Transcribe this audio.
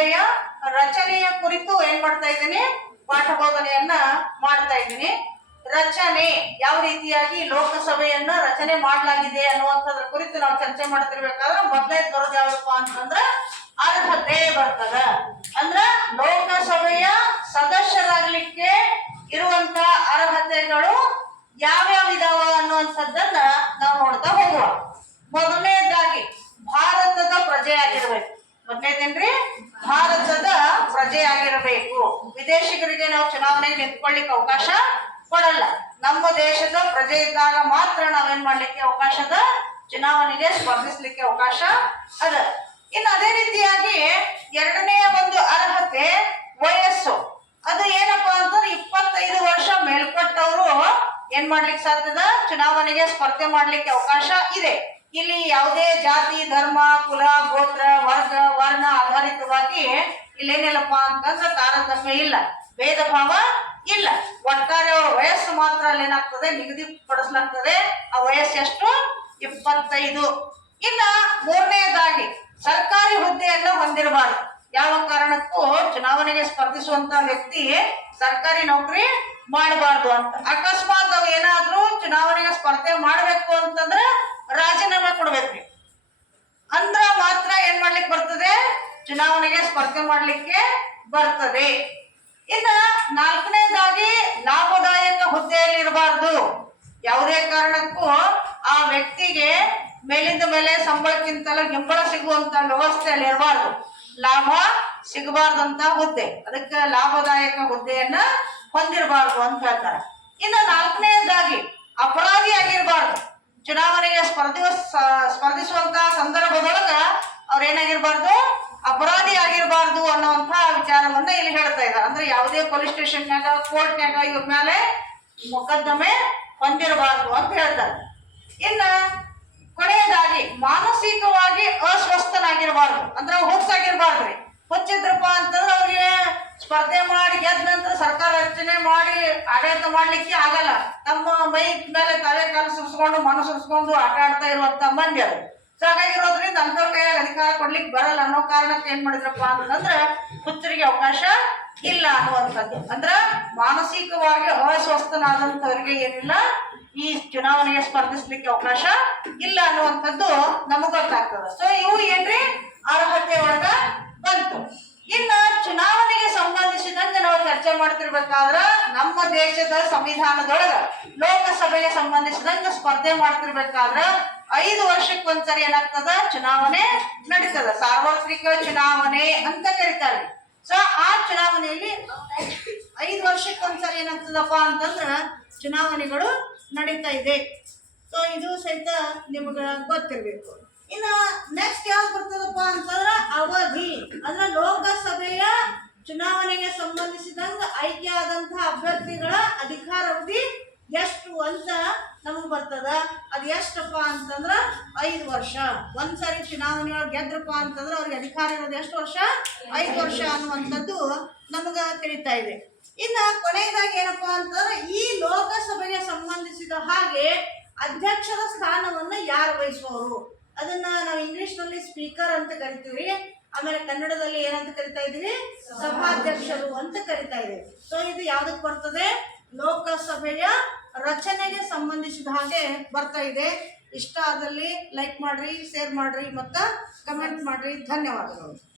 ಲೋಕಸಭೆಯ ರಚನೆಯ ಕುರಿತು ಏನ್ ಮಾಡ್ತಾ ಇದ್ದೀನಿ, ಪಾಠ ಬೋಧನೆಯನ್ನ ಮಾಡ್ತಾ ಇದ್ದೀನಿ. ರಚನೆ ಯಾವ ರೀತಿಯಾಗಿ ಲೋಕಸಭೆಯನ್ನ ರಚನೆ ಮಾಡಲಾಗಿದೆ ಅನ್ನುವಂಥದ್ರ ಕುರಿತು ನಾವು ಚರ್ಚೆ ಮಾಡ್ತಿರ್ಬೇಕಾದ್ರೆ ಮೊದಲೇ ಬರೋದು ಯಾವ್ದಪ್ಪ ಅಂತಂದ್ರ ಅರ್ಹತೆ ಬರ್ತದ. ಅಂದ್ರ ಲೋಕಸಭೆಯ ಸದಸ್ಯರಾಗ್ಲಿಕ್ಕೆ ಇರುವಂತ ಅರ್ಹತೆಗಳು ಯಾವ್ಯಾವ ಇದಾವ ಅನ್ನುವಂಥದ್ದನ್ನ ನಾವು ನೋಡ್ತಾ ಹೋಗುವ. ಮೊದಲನೇದಾಗಿ ಭಾರತದ ಪ್ರಜೆ ಆಗಿರ್ಬೇಕು. ಮೊದಲನೇದೇನ್ರಿ, ಭಾರತದ ಪ್ರಜೆ ಆಗಿರಬೇಕು. ವಿದೇಶಿಗರಿಗೆ ನಾವು ಚುನಾವಣೆಗೆ ನಿಂತ್ಕೊಳ್ಳಿಕ್ಕೆ ಅವಕಾಶ ಕೊಡಲ್ಲ. ನಮ್ಮ ದೇಶದ ಪ್ರಜೆ ಇದ್ದಾಗ ಮಾತ್ರ ನಾವೇನ್ ಮಾಡ್ಲಿಕ್ಕೆ ಅವಕಾಶದ, ಚುನಾವಣೆಗೆ ಸ್ಪರ್ಧಿಸ್ಲಿಕ್ಕೆ ಅವಕಾಶ ಅದ. ಇನ್ನು ಅದೇ ರೀತಿಯಾಗಿ ಎರಡನೇ ಒಂದು ಅರ್ಹತೆ ವಯಸ್ಸು. ಅದು ಏನಪ್ಪಾ ಅಂತಂದ್ರೆ 25 ವರ್ಷ ಮೇಲ್ಪಟ್ಟವರು ಏನ್ ಮಾಡ್ಲಿಕ್ಕೆ ಸಾಧ್ಯದ, ಚುನಾವಣೆಗೆ ಸ್ಪರ್ಧೆ ಮಾಡ್ಲಿಕ್ಕೆ ಅವಕಾಶ ಇದೆ. ಇಲ್ಲಿ ಯಾವುದೇ ಜಾತಿ, ಧರ್ಮ, ಕುಲ, ಗೋತ್ರ, ವರ್ಣ ಆಧಾರಿತವಾಗಿ ಇಲ್ಲೇನಿಲ್ಲಪ್ಪ ಅಂತಂದ್ರೆ ತಾರತಮ್ಯ ಇಲ್ಲ, ಭೇದ ಭಾವ ಇಲ್ಲ. ಒಟ್ಟಾರೆ ಅವರ ವಯಸ್ಸು ಮಾತ್ರ ಅಲ್ಲಿ ಏನಾಗ್ತದೆ, ನಿಗದಿಪಡಿಸಲಾಗ್ತದೆ. ಆ ವಯಸ್ಸು ಎಷ್ಟು, 25. ಇನ್ನ ಮೂರನೇದಾಗಿ ಸರ್ಕಾರಿ ಹುದ್ದೆಯನ್ನ ಹೊಂದಿರಬಾರ್ದು. ಯಾವ ಕಾರಣಕ್ಕೂ ಚುನಾವಣೆಗೆ ಸ್ಪರ್ಧಿಸುವಂತ ವ್ಯಕ್ತಿ ಸರ್ಕಾರಿ ನೌಕರಿ ಮಾಡಬಾರ್ದು ಅಂತ. ಅಕಸ್ಮಾತ್ ಅವ್ ಏನಾದ್ರೂ ಚುನಾವಣೆಗೆ ಸ್ಪರ್ಧೆ ಮಾಡ್ಬೇಕು ಅಂತಂದ್ರೆ ರಾಜೀನಾಮೆ ಕೊಡ್ಬೇಕ್ರಿ. ಅಂದ್ರ ಮಾತ್ರ ಏನ್ ಮಾಡ್ಲಿಕ್ಕೆ ಬರ್ತದೆ, ಚುನಾವಣೆಗೆ ಸ್ಪರ್ಧೆ ಮಾಡ್ಲಿಕ್ಕೆ ಬರ್ತದೆ. ಇನ್ನ ನಾಲ್ಕನೇದಾಗಿ ಲಾಭದಾಯಕ ಹುದ್ದೆಯಲ್ಲಿ ಇರಬಾರ್ದು. ಯಾವುದೇ ಕಾರಣಕ್ಕೂ ಆ ವ್ಯಕ್ತಿಗೆ ಮೇಲಿಂದ ಮೇಲೆ ಸಂಬಳಕ್ಕಿಂತಲೂ ಗಿಂಬಳ ಸಿಗುವಂತ ವ್ಯವಸ್ಥೆಯಲ್ಲಿ ಇರಬಾರ್ದು, ಲಾಭ ಸಿಗಬಾರ್ದಂತ ಹುದ್ದೆ. ಅದಕ್ಕೆ ಲಾಭದಾಯಕ ಹುದ್ದೆಯನ್ನ ಹೊಂದಿರಬಾರ್ದು ಅಂತ ಹೇಳ್ತಾರೆ. ಇನ್ನು ನಾಲ್ಕನೇದಾಗಿ ಅಪರಾಧಿ ಆಗಿರಬಾರ್ದು. ಚುನಾವಣೆಗೆ ಸ್ಪರ್ಧಿಸುವಂತ ಸಂದರ್ಭದೊಳಗ ಅವ್ರೇನಾಗಿರ್ಬಾರ್ದು, ಅಪರಾಧಿ ಆಗಿರಬಾರ್ದು ಅನ್ನುವಂತ ವಿಚಾರವನ್ನ ಇಲ್ಲಿ ಹೇಳ್ತಾ ಇದ್ದಾರೆ. ಅಂದ್ರೆ ಯಾವುದೇ ಪೊಲೀಸ್ ಸ್ಟೇಷನ್ಯಾಗ, ಕೋರ್ಟ್ನ್ಯಾಗ ಇವ್ರ ಮೇಲೆ ಮೊಕದ್ದಮೆ ಹೊಂದಿರಬಾರ್ದು ಅಂತ ಹೇಳ್ತಾರೆ. ಇನ್ನ ಕೊನೆಯದಾಗಿ ಮಾನಸಿಕವಾಗಿ ಅಸ್ವಸ್ಥನಾಗಿರಬಾರ್ದು. ಅಂದ್ರೆ ಹುಚ್ಚಾಗಿರ್ಬಾರ್ದ್ರಿ. ಹುಚ್ಚಿದ್ರಪ್ಪ ಅಂತಂದ್ರೆ ಅವ್ರಿಗೆ ಸ್ಪರ್ಧೆ ಮಾಡಿ ಗೆದ್ದ ನಂತರ ಸರ್ಕಾರ ರಚನೆ ಮಾಡಿ ಆಡಳಿತ ಮಾಡ್ಲಿಕ್ಕೆ ಆಗಲ್ಲ. ತಮ್ಮ ಮೈ ಮೇಲೆ ತಲೆ ಕಾಲು ಸುರಿಸ್ಕೊಂಡು ಮನಸ್ಸು ಸುರಿಸ್ಕೊಂಡು ಆಟ ಆಡ್ತಾ ಇರುವಂತ ಮಂದಿ ಅದು. ಸೊ ಹಾಗಾಗಿರೋದ್ರಿಂದ ಅಂಥವ್ರ ಕೈಯಾಗ ಅಧಿಕಾರ ಕೊಡ್ಲಿಕ್ಕೆ ಬರಲ್ಲ ಅನ್ನೋ ಕಾರಣಕ್ಕೆ ಏನ್ ಮಾಡಿದ್ರಪ್ಪ ಅಂತಂದ್ರೆ ಹುಚ್ಚರಿಗೆ ಅವಕಾಶ ಇಲ್ಲ ಅನ್ನುವಂಥದ್ದು. ಅಂದ್ರ ಮಾನಸಿಕವಾಗಿ ಅಸ್ವಸ್ಥನಾದಂಥವ್ರಿಗೆ ಏನಿಲ್ಲ, ಈ ಚುನಾವಣೆಗೆ ಸ್ಪರ್ಧಿಸ್ಲಿಕ್ಕೆ ಅವಕಾಶ ಇಲ್ಲ ಅನ್ನುವಂಥದ್ದು ನಮಗ್ ಗೊತ್ತಾಗ್ತದೆ. ಸೊ ಇವು ಏನ್ರಿ ಅರ್ಹತೆ ಒಳಗ ಬಂತು. ಇನ್ನ ಚುನಾವಣೆಗೆ ಸಂಬಂಧಿಸಿದಂತೆ ನಾವು ಚರ್ಚೆ ಮಾಡ್ತಿರ್ಬೇಕಾದ್ರ ನಮ್ಮ ದೇಶದ ಸಂವಿಧಾನದೊಳಗ ಲೋಕಸಭೆಗೆ ಸಂಬಂಧಿಸಿದಂತೆ ಸ್ಪರ್ಧೆ ಮಾಡ್ತಿರ್ಬೇಕಾದ್ರ 5 ವರ್ಷಕ್ಕೊಂದ್ಸರಿ ಏನಾಗ್ತದ, ಚುನಾವಣೆ ನಡೀತದ. ಸಾರ್ವತ್ರಿಕ ಚುನಾವಣೆ ಅಂತ ಕರೀತಾರೆ. ಸೊ ಆ ಚುನಾವಣೆಯಲ್ಲಿ 5 ವರ್ಷಕ್ಕೊಂದ್ಸರಿ ಏನಾಗ್ತದಪ್ಪ ಅಂತಂದ್ರ ಚುನಾವಣೆಗಳು ನಡೀತಾ ಇದೆ. ಸೊ ಇದು ಸಹಿತ ನಿಮ್ಗ ಗೊತ್ತಿರ್ಬೇಕು. ಇನ್ನ ನೆಕ್ಸ್ಟ್ ಯಾವ್ದು ಬರ್ತದಪ್ಪ ಅಂತಂದ್ರ ಅವಧಿ. ಅಂದ್ರೆ ಲೋಕಸಭೆಯ ಚುನಾವಣೆಗೆ ಸಂಬಂಧಿಸಿದಂಗ ಆಯ್ಕೆ ಆದಂತಹ ಅಭ್ಯರ್ಥಿಗಳ ಅಧಿಕಾರಾವಧಿ ಎಷ್ಟು ಅಂತ ನಮಗ್ ಬರ್ತದ. ಅದ್ ಎಷ್ಟಪ್ಪ ಅಂತಂದ್ರ 5 ವರ್ಷ. ಒಂದ್ಸರಿ ಚುನಾವಣೆ ಗೆದ್ರಪ್ಪ ಅಂತಂದ್ರ ಅವ್ರಿಗೆ ಅಧಿಕಾರ ಇರೋದು ಎಷ್ಟು ವರ್ಷ, 5 ವರ್ಷ ಅನ್ನುವಂಥದ್ದು ನಮಗ ತಿಳಿತಾ ಇದೆ. ಇನ್ನ ಕೊನೆಯದಾಗಿ ಏನಪ್ಪಾ ಅಂತಂದ್ರೆ ಈ ಲೋಕಸಭೆಗೆ ಸಂಬಂಧಿಸಿದ ಹಾಗೆ ಅಧ್ಯಕ್ಷರ ಸ್ಥಾನವನ್ನ ಯಾರು ವಹಿಸುವವರು, ಅದನ್ನ ನಾವು ಇಂಗ್ಲಿಷ್ ನಲ್ಲಿ ಸ್ಪೀಕರ್ ಅಂತ ಕರಿತೀವಿ. ಆಮೇಲೆ ಕನ್ನಡದಲ್ಲಿ ಏನಂತ ಕರಿತಾ ಇದೀವಿ, ಸಭಾಧ್ಯಕ್ಷರು ಅಂತ ಕರಿತಾ ಇದೀವಿ. ಸೊ ಇದು ಯಾವ್ದಕ್ ಬರ್ತದೆ, ಲೋಕಸಭೆಯ ರಚನೆಗೆ ಸಂಬಂಧಿಸಿದ ಹಾಗೆ ಬರ್ತಾ ಇದೆ. ಇಷ್ಟ ಆದಲ್ಲಿ ಲೈಕ್ ಮಾಡ್ರಿ, ಶೇರ್ ಮಾಡ್ರಿ, ಮತ್ತ ಕಮೆಂಟ್ ಮಾಡ್ರಿ. ಧನ್ಯವಾದಗಳು.